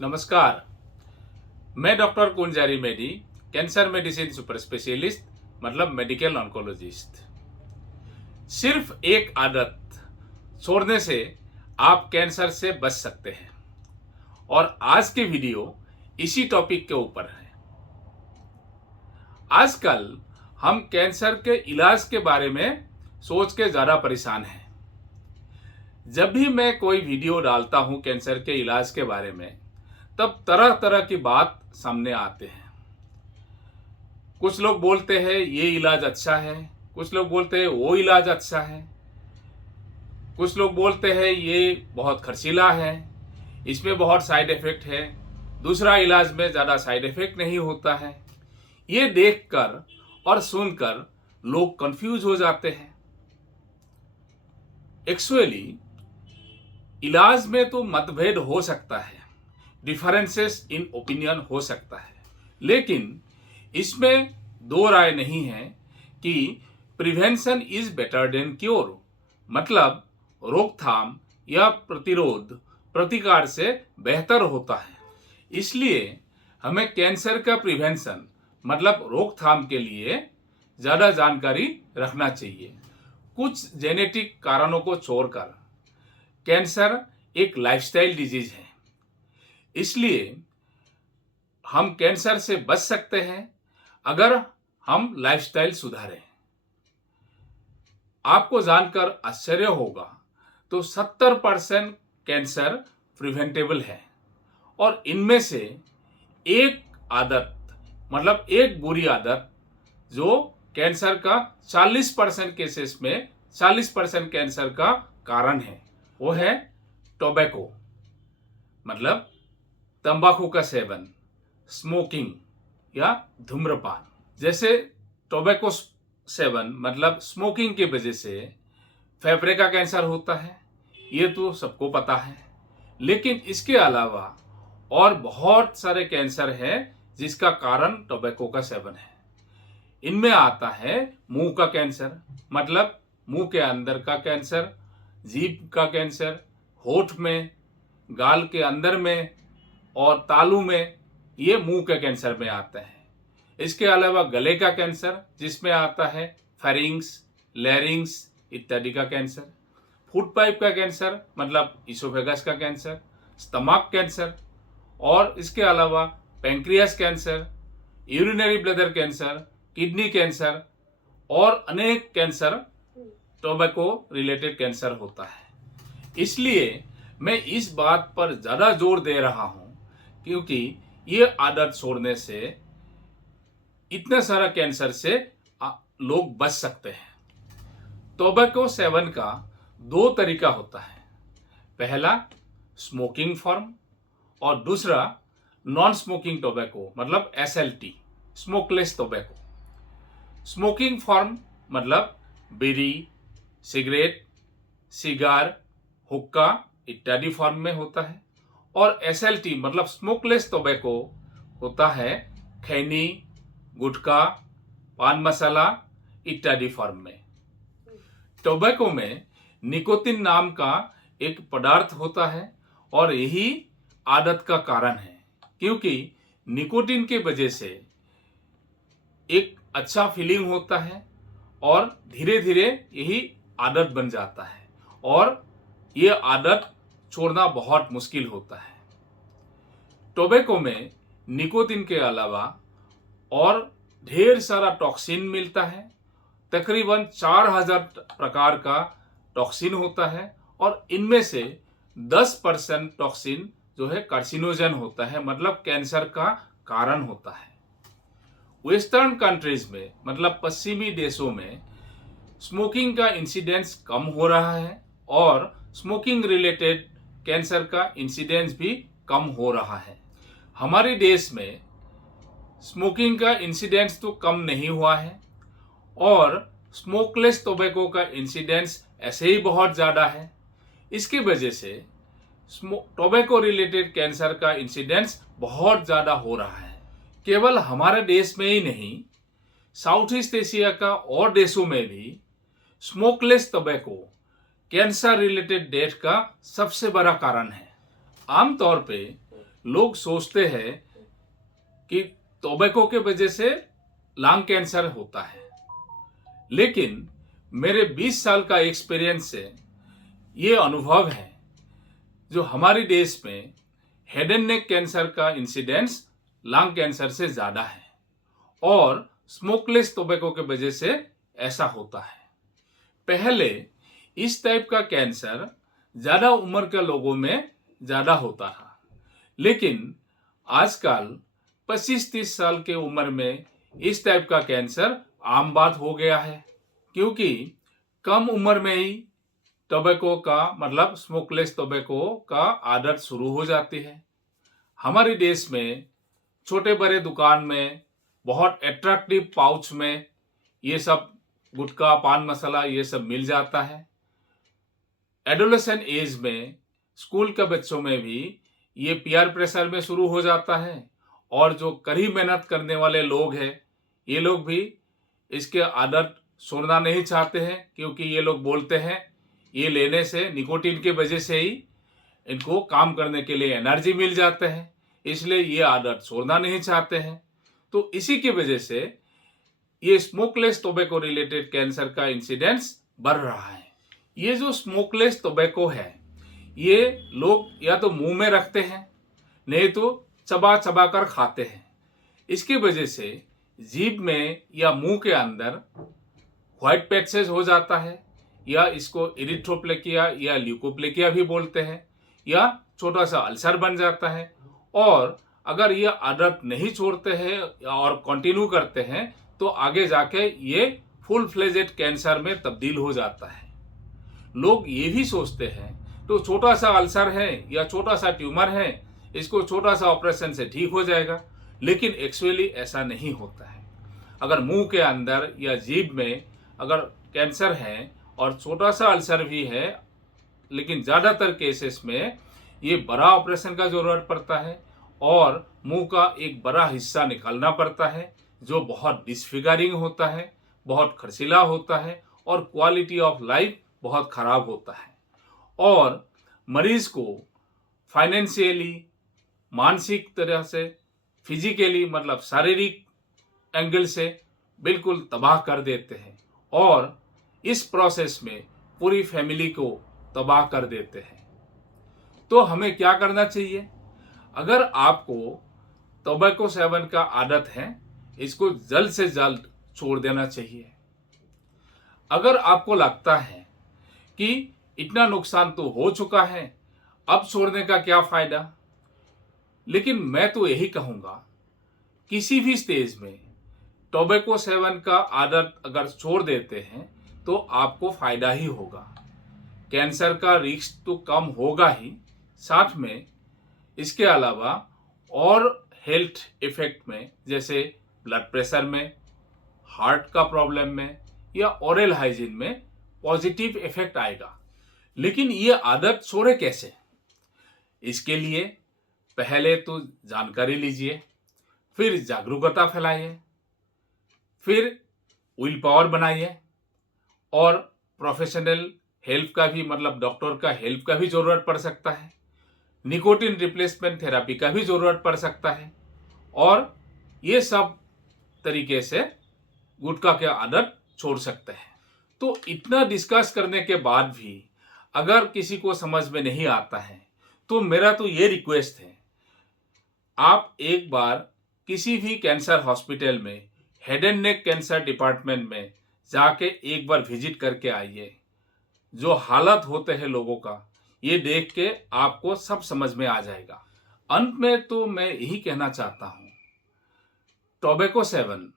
नमस्कार। मैं डॉक्टर कुंजारी मेडी, cancer medicine super specialist मतलब मेडिकल ऑन्कोलॉजिस्ट। सिर्फ एक आदत छोड़ने से आप कैंसर से बच सकते हैं और आज की वीडियो इसी टॉपिक के ऊपर है। आजकल हम कैंसर के इलाज के बारे में सोच के ज़्यादा परेशान हैं। जब भी मैं कोई वीडियो डालता हूं कैंसर के इलाज के बारे में, तब तरह तरह की बात सामने आते हैं। कुछ लोग बोलते हैं ये इलाज अच्छा है, कुछ लोग बोलते हैं वो इलाज अच्छा है, कुछ लोग बोलते हैं ये बहुत खर्चीला है, इसमें बहुत साइड इफेक्ट है, दूसरा इलाज में ज़्यादा साइड इफेक्ट नहीं होता है। ये देखकर और सुनकर लोग कंफ्यूज हो जाते हैं। एक्चुअली इलाज में तो मतभेद हो सकता है, डिफरेंसेस इन ओपिनियन हो सकता है, लेकिन इसमें दो राय नहीं है कि prevention is better than cure, मतलब रोकथाम या प्रतिरोध प्रतिकार से बेहतर होता है। इसलिए हमें कैंसर का प्रिवेंशन मतलब रोकथाम के लिए ज़्यादा जानकारी रखना चाहिए। कुछ जेनेटिक कारणों को छोड़कर कैंसर एक लाइफस्टाइल डिजीज है, इसलिए हम कैंसर से बच सकते हैं अगर हम लाइफस्टाइल सुधारें। आपको जानकर आश्चर्य होगा तो 70% कैंसर प्रिवेंटेबल है और इनमें से एक आदत मतलब एक बुरी आदत जो कैंसर का 40% केसेस में 40% कैंसर का कारण है, वो है टोबैको मतलब तंबाकू का सेवन, स्मोकिंग या धूम्रपान। जैसे टोबैको सेवन मतलब स्मोकिंग की वजह से फेफड़े का कैंसर होता है, ये तो सबको पता है, लेकिन इसके अलावा और बहुत सारे कैंसर हैं जिसका कारण टोबैको का सेवन है। इनमें आता है मुंह का कैंसर मतलब मुंह के अंदर का कैंसर, जीभ का कैंसर, होठ में, गाल के अंदर में और तालू में, ये मुंह के कैंसर में आता है। इसके अलावा गले का कैंसर जिसमें आता है फेरिंग्स, लैरिंग्स इत्यादि का कैंसर, फूड पाइप का कैंसर मतलब इसोफेगस का कैंसर, स्टमक कैंसर और इसके अलावा pancreas cancer, urinary bladder cancer, kidney cancer और अनेक कैंसर टोबैको रिलेटेड कैंसर होता है। इसलिए मैं इस बात पर ज़्यादा जोर दे रहा हूँ क्योंकि ये आदत छोड़ने से इतने सारा कैंसर से लोग बच सकते हैं। टोबैको सेवन का दो तरीका होता है, पहला स्मोकिंग फॉर्म और दूसरा नॉन स्मोकिंग टोबैको मतलब SLT, smokeless tobacco. Smoking form मतलब बीड़ी, सिगरेट, सिगार, हुक्का इत्यादि फॉर्म में होता है और SLT मतलब स्मोकलेस टोबैको होता है खैनी, गुटखा, पान मसाला इत्यादि फॉर्म में। टोबैको में निकोटिन नाम का एक पदार्थ होता है और यही आदत का कारण है, क्योंकि निकोटिन की वजह से एक अच्छा फीलिंग होता है और धीरे धीरे यही आदत बन जाता है और ये आदत छोड़ना बहुत मुश्किल होता है। टोबैको में निकोटिन के अलावा और ढेर सारा टॉक्सिन मिलता है, तकरीबन 4000 प्रकार का टॉक्सिन होता है और इनमें से 10% टॉक्सिन जो है कार्सिनोजन होता है मतलब कैंसर का कारण होता है। वेस्टर्न कंट्रीज में मतलब पश्चिमी देशों में स्मोकिंग का इंसिडेंस कम हो रहा है और स्मोकिंग रिलेटेड कैंसर का इंसिडेंस भी कम हो रहा है। हमारे देश में स्मोकिंग का इंसिडेंस तो कम नहीं हुआ है और स्मोकलेस टोबैको का इंसिडेंस ऐसे ही बहुत ज़्यादा है। इसकी वजह से टोबैको रिलेटेड कैंसर का इंसिडेंस बहुत ज़्यादा हो रहा है। केवल हमारे देश में ही नहीं, साउथ ईस्ट एशिया का और देशों में भी smokeless tobacco cancer related death का सबसे बड़ा कारण है। आमतौर पे लोग सोचते हैं कि टोबैको के वजह से लंग कैंसर होता है, लेकिन मेरे 20 साल का एक्सपीरियंस से ये अनुभव है जो हमारे देश में हेड एंड नेक कैंसर का इंसिडेंस लंग कैंसर से ज़्यादा है और स्मोकलेस टोबैको के वजह से ऐसा होता है। पहले इस टाइप का कैंसर ज़्यादा उम्र के लोगों में ज़्यादा होता था, लेकिन आजकल 25-30 साल के उम्र में इस टाइप का कैंसर आम बात हो गया है, क्योंकि कम उम्र में ही टोबैको का मतलब स्मोकलेस टोबैको का आदत शुरू हो जाती है। हमारे देश में छोटे बड़े दुकान में बहुत अट्रैक्टिव पाउच में ये सब गुटखा पान मसाला ये सब मिल जाता है। एडोलेसेंट एज में स्कूल के बच्चों में भी ये पीयर प्रेशर में शुरू हो जाता है और जो कड़ी मेहनत करने वाले लोग हैं ये लोग भी इसके आदत छोड़ना नहीं चाहते हैं, क्योंकि ये लोग बोलते हैं ये लेने से निकोटीन की वजह से ही इनको काम करने के लिए एनर्जी मिल जाते हैं, इसलिए ये आदत छोड़ना नहीं चाहते हैं। तो इसी की वजह से ये स्मोकलेस टोबैको रिलेटेड कैंसर का इंसिडेंस बढ़ रहा है। ये जो स्मोकलेस टोबैको है ये लोग या तो मुंह में रखते हैं, नहीं तो चबा चबा कर खाते हैं। इसकी वजह से जीभ में या मुंह के अंदर व्हाइट पैचेस हो जाता है, या इसको इरिथ्रोप्लेकिया या ल्यूकोप्लेकिया भी बोलते हैं, या छोटा सा अल्सर बन जाता है। और अगर ये आदत नहीं छोड़ते हैं और कंटिन्यू करते हैं तो आगे जाके ये फुल फ्लेजेड कैंसर में तब्दील हो जाता है। लोग ये भी सोचते हैं तो छोटा सा अल्सर है या छोटा सा ट्यूमर है, इसको छोटा सा ऑपरेशन से ठीक हो जाएगा, लेकिन एक्चुअली ऐसा नहीं होता है। अगर मुंह के अंदर या जीभ में अगर कैंसर है और छोटा सा अल्सर भी है, लेकिन ज़्यादातर केसेस में ये बड़ा ऑपरेशन का ज़रूरत पड़ता है और मुंह का एक बड़ा हिस्सा निकालना पड़ता है, जो बहुत डिसफिगरिंग होता है, बहुत खर्चीला होता है और क्वालिटी ऑफ लाइफ बहुत ख़राब होता है। और मरीज को फाइनेंशियली, मानसिक तरह से, फिजिकली मतलब शारीरिक एंगल से बिल्कुल तबाह कर देते हैं और इस प्रोसेस में पूरी फैमिली को तबाह कर देते हैं। तो हमें क्या करना चाहिए? अगर आपको टोबैको सेवन का आदत है, इसको जल्द से जल्द छोड़ देना चाहिए। अगर आपको लगता है कि इतना नुकसान तो हो चुका है, अब छोड़ने का क्या फायदा, लेकिन मैं तो यही कहूँगा किसी भी स्टेज में टोबैको सेवन का आदत अगर छोड़ देते हैं तो आपको फायदा ही होगा। कैंसर का रिस्क तो कम होगा ही, साथ में इसके अलावा और हेल्थ इफेक्ट में जैसे ब्लड प्रेशर में, हार्ट का प्रॉब्लम में या ओरल हाइजीन में पॉजिटिव इफेक्ट आएगा। लेकिन ये आदत छोड़े कैसे? इसके लिए पहले तो जानकारी लीजिए, फिर जागरूकता फैलाइए, फिर विल पावर बनाइए और प्रोफेशनल हेल्प का भी मतलब डॉक्टर का हेल्प का भी ज़रूरत पड़ सकता है, निकोटीन रिप्लेसमेंट थेरेपी का भी ज़रूरत पड़ सकता है। और ये सब तरीके से गुटखा की आदत छोड़ सकते हैं। तो इतना डिस्कस करने के बाद भी अगर किसी को समझ में नहीं आता है तो मेरा तो ये रिक्वेस्ट है, आप एक बार किसी भी कैंसर हॉस्पिटल में head and neck cancer department में जाके एक बार विजिट करके आइए। जो हालत होते हैं लोगों का ये देख के आपको सब समझ में आ जाएगा। अंत में तो मैं यही कहना चाहता हूँ, टोबैको सेवन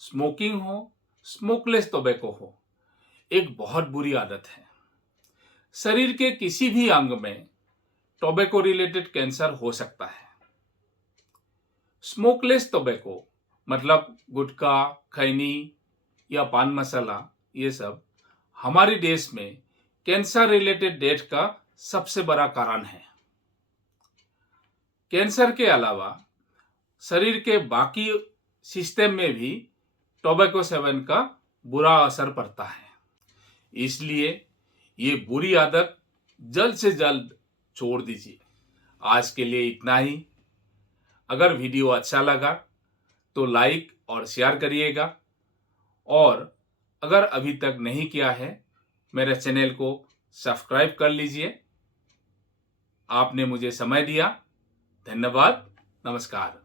स्मोकिंग हो, स्मोकलेस टोबैको हो, एक बहुत बुरी आदत है। शरीर के किसी भी अंग में टोबैको रिलेटेड कैंसर हो सकता है। स्मोकलेस टोबैको मतलब गुटखा, खैनी या पान मसाला, ये सब हमारे देश में कैंसर रिलेटेड डेथ का सबसे बड़ा कारण है। कैंसर के अलावा शरीर के बाकी सिस्टम में भी टोबैको सेवन का बुरा असर पड़ता है। इसलिए ये बुरी आदत जल्द से जल्द छोड़ दीजिए। आज के लिए इतना ही। अगर वीडियो अच्छा लगा तो लाइक और शेयर करिएगा, और अगर अभी तक नहीं किया है मेरे चैनल को सब्सक्राइब कर लीजिए। आपने मुझे समय दिया, धन्यवाद, नमस्कार।